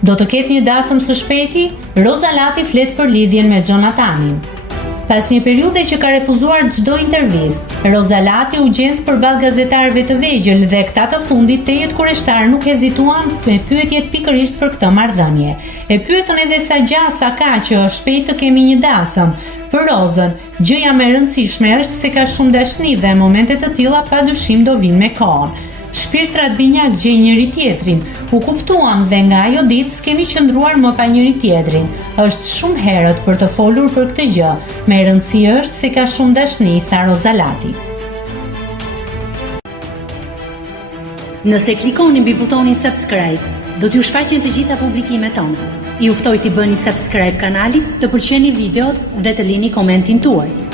Do të ketë një dasëm së shpejti? Rozalati flet për lidhjen me Jonathanin. Pas një periudhe që ka refuzuar çdo intervistë, Rozalati u gjend përballë gazetarëve të vegjël dhe këta të fundit tejet kureshtar nuk hezituan me pyetjet pikërisht për këtë marrëdhënie. E pyetën edhe sa gjasa ka që është shpejt të kemi një dasëm. Për Rozën, gjëja më e rëndësishme është se ka shumë dashni dhe momente të tilla padyshim do vinë me kohën. Shpirtrat binjak gjej njëri tjetrin, u kuptuam dhe nga ajo ditë s'kemi qëndruar më pa njëri tjetrin. Është shumë herët për të folur për këtë gjë, me rëndësi është se ka shumë dashni, tha Rozalati. Nëse klikoni mbi butonin subscribe, do t'ju shfaqen të gjitha publikimet tona. Ju ftoj t'i bëni subscribe kanalit, të pëlqeni videot dhe të lini komentin tuaj.